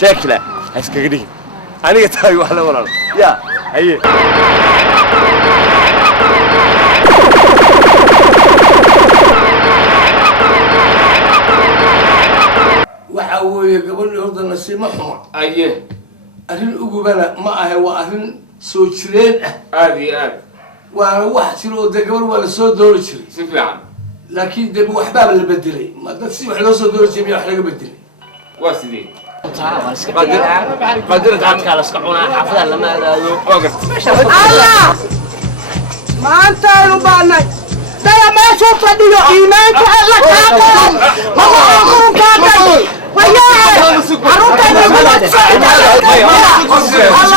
شكله هسكريه أنا تاي ولا ولا يا هي وحاول قبل يرد النسيم محمر أيه أهل أقبله ما هو أهل سوتشرين هذه وأنا واحد شلو دقبل ولا صوت دور شري سفيان لكن ده وحباب اللي بدلي ما تسيب حلو صوت دور شري حلقة بدلي واسدي قدرت عمك على سكعونا حافظها لما وقف الله ما أنت ربنا ده ما شوف ردي إيمانك الله كاتب ما هو أخوك كاتب وياه عروض أنا الله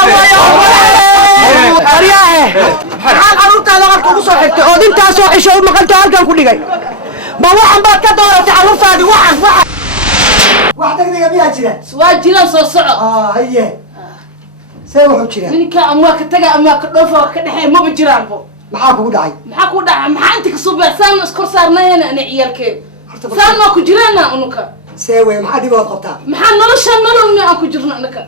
وياه أرياه حال عروض أنا قلت وصل حتى أودين تاسو عشوا ما قلت هالكم كل جاي ما واحد ما كدورة عروض هذه واحد واحدة كذا بيها كذا سواء جيران soo soco هي سووا كذا ninka ama ka taga ama ka dhofo ka dhaxay ma jiraan bo maxaa kugu dhacay maxaa inta ka soo baxsan iskor saarnayna ana ciyalkee saarno ku jiraana unuka سوي maxaa dibood qabtaa maxaa nolosha nololna aan ku jirno anaka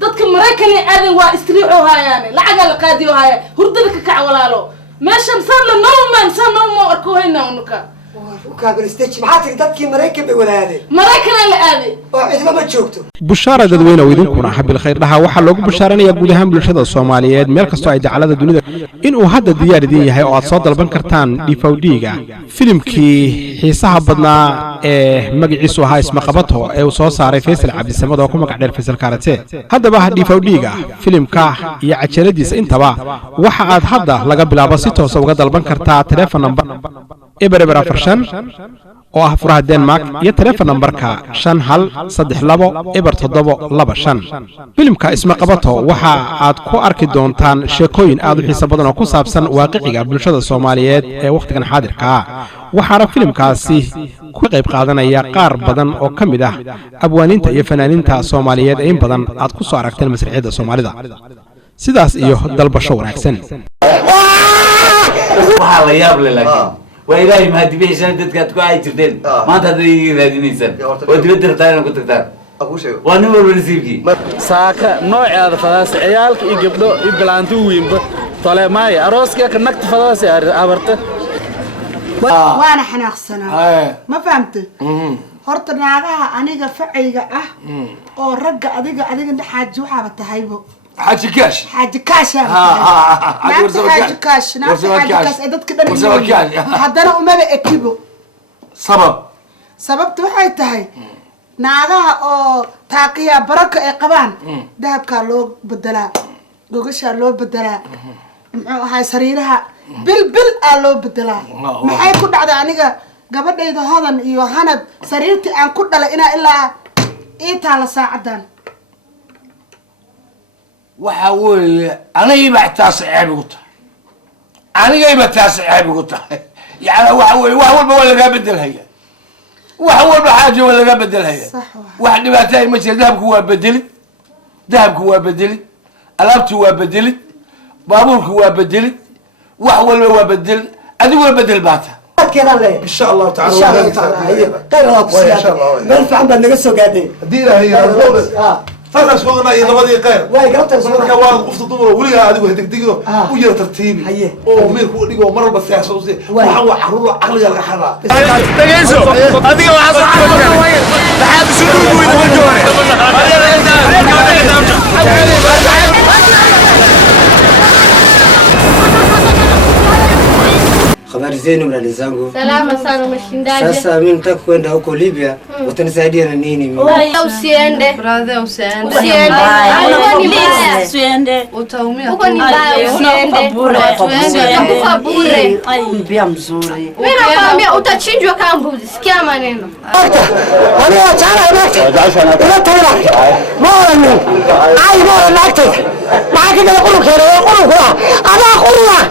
dadka Mareykan ee aadan waa istriixo haayaan lacag la qaadiyo haaya hurdada ka kac walaalo meeshan saan la nolol ma arko hayna unuka وكابل استيج maxaa tiri dadkii Mareykan bay walaadeen Mareykan la aaday oo cidma ma joogto bushaara dadweyne oo idinkuna xabil khayr dhaha waxa loogu bushaaranayaa guud ahaan bulshada Soomaaliyeed meel kastoo ay dacalada dunida in uu hadda diyaar idin yahay oo aad soo dalban kartaan DVD-ga filimkii xiisaha badnaa ee magaciisu ahaa isma qabato ee uu soo saaray Faysal Cabdisamad oo ku magac dheer Faysal Karate haddaba DVD-ga filimka iyo cajaladiisa intaba waxa aad hadda laga bilaabo si toos ah uga dalban kartaa telefoon number eber afarshan oo ah furaha Denmark iyo telefoon numberka 5132 eber 725 filimka isma qabato waxa aad ku arki doontaan sheekooyin aad u xiiso badan oo ku saabsan waaqiciga bulshada Soomaaliyeed ee waqtigan xaadirka ah waxaana filimkaasi ku qayb qaadanaya qaar badan oo kamid ah abwaaninta iyo fanaaniinta Soomaaliyeed ee in badan aad ku soo aragteen masraxiyada Soomaalida sidaas iyo dalbasho wanaagsan waxa la yaab leh laakiin وإلهي ما هدي بيش أنا تذكرت كواي تردين ما أنت هذي هذي نيسان ودي ترتاين كنت تختار وأنا ما بنسيبكي ساكا نوع هذا فلاس عيالك يقبلوا يبلانتو وينب طالع معي أروسك كنكت فلاس عبرته وانا حناقصنا ما فهمت horta naagaha aniga facayga ah oo ragga adiga dhaxaaj waxa ba tahaybo حاج كاش حاج كاش dadka dhan hadana uma ba ekibo sababtu waxay tahay naagaha oo taaqiya baraka ay qabaan dahabka loo bedelaa gogasha loo bedelaa muxuu ahay sariiraha bil loo bedelaa maxay ku dhacday aniga gabadhayda hodan iyo hanad sariirtii aan ku dhalay ilaa taala saacadan وحاول أنا يبع تاسع بقطة أنا يبع تاسع بقطة يعني وحاول ولا قابل هي وحاول بحاجة ولا قابل هي واحد ما تاي مثل ذهب هو بدل ألابته هو بدل بابورك هو بدل وحاول هو بدل أدي بدل باته إن شاء الله تعالى إن شاء الله تعالى غير الله بسيادة بلف عم بنقصه قاعدين دينا هي فانا سوقنا يا نبضي قير واي قلت marka waa qofta dumar waliga adigu degdegdo u yar tartiibi oo meel ku dhigo mar walba seexsoosi waxa waa xaruur aqliga laga xaraa تجيسو adiga waxa soo dhaxad suuq weyn ma joore Habari zenu mnalizangu? Salama sana umeshindaje? Sasa mimi nataka kwenda huko Libya, utanisaidia na nini mimi? Usiende. Brother usiende. Usiende. Utaumia. Uko ni mbaya usiende. Utakufa bure. Mbia mzuri. Mimi nakwambia utachinjwa kama mbuzi. Sikia maneno. Wale wachana wote. Unatoka. Mbona? Ai mbona nakte. Maana kile kulu kero kulu kwa. Ada kulu.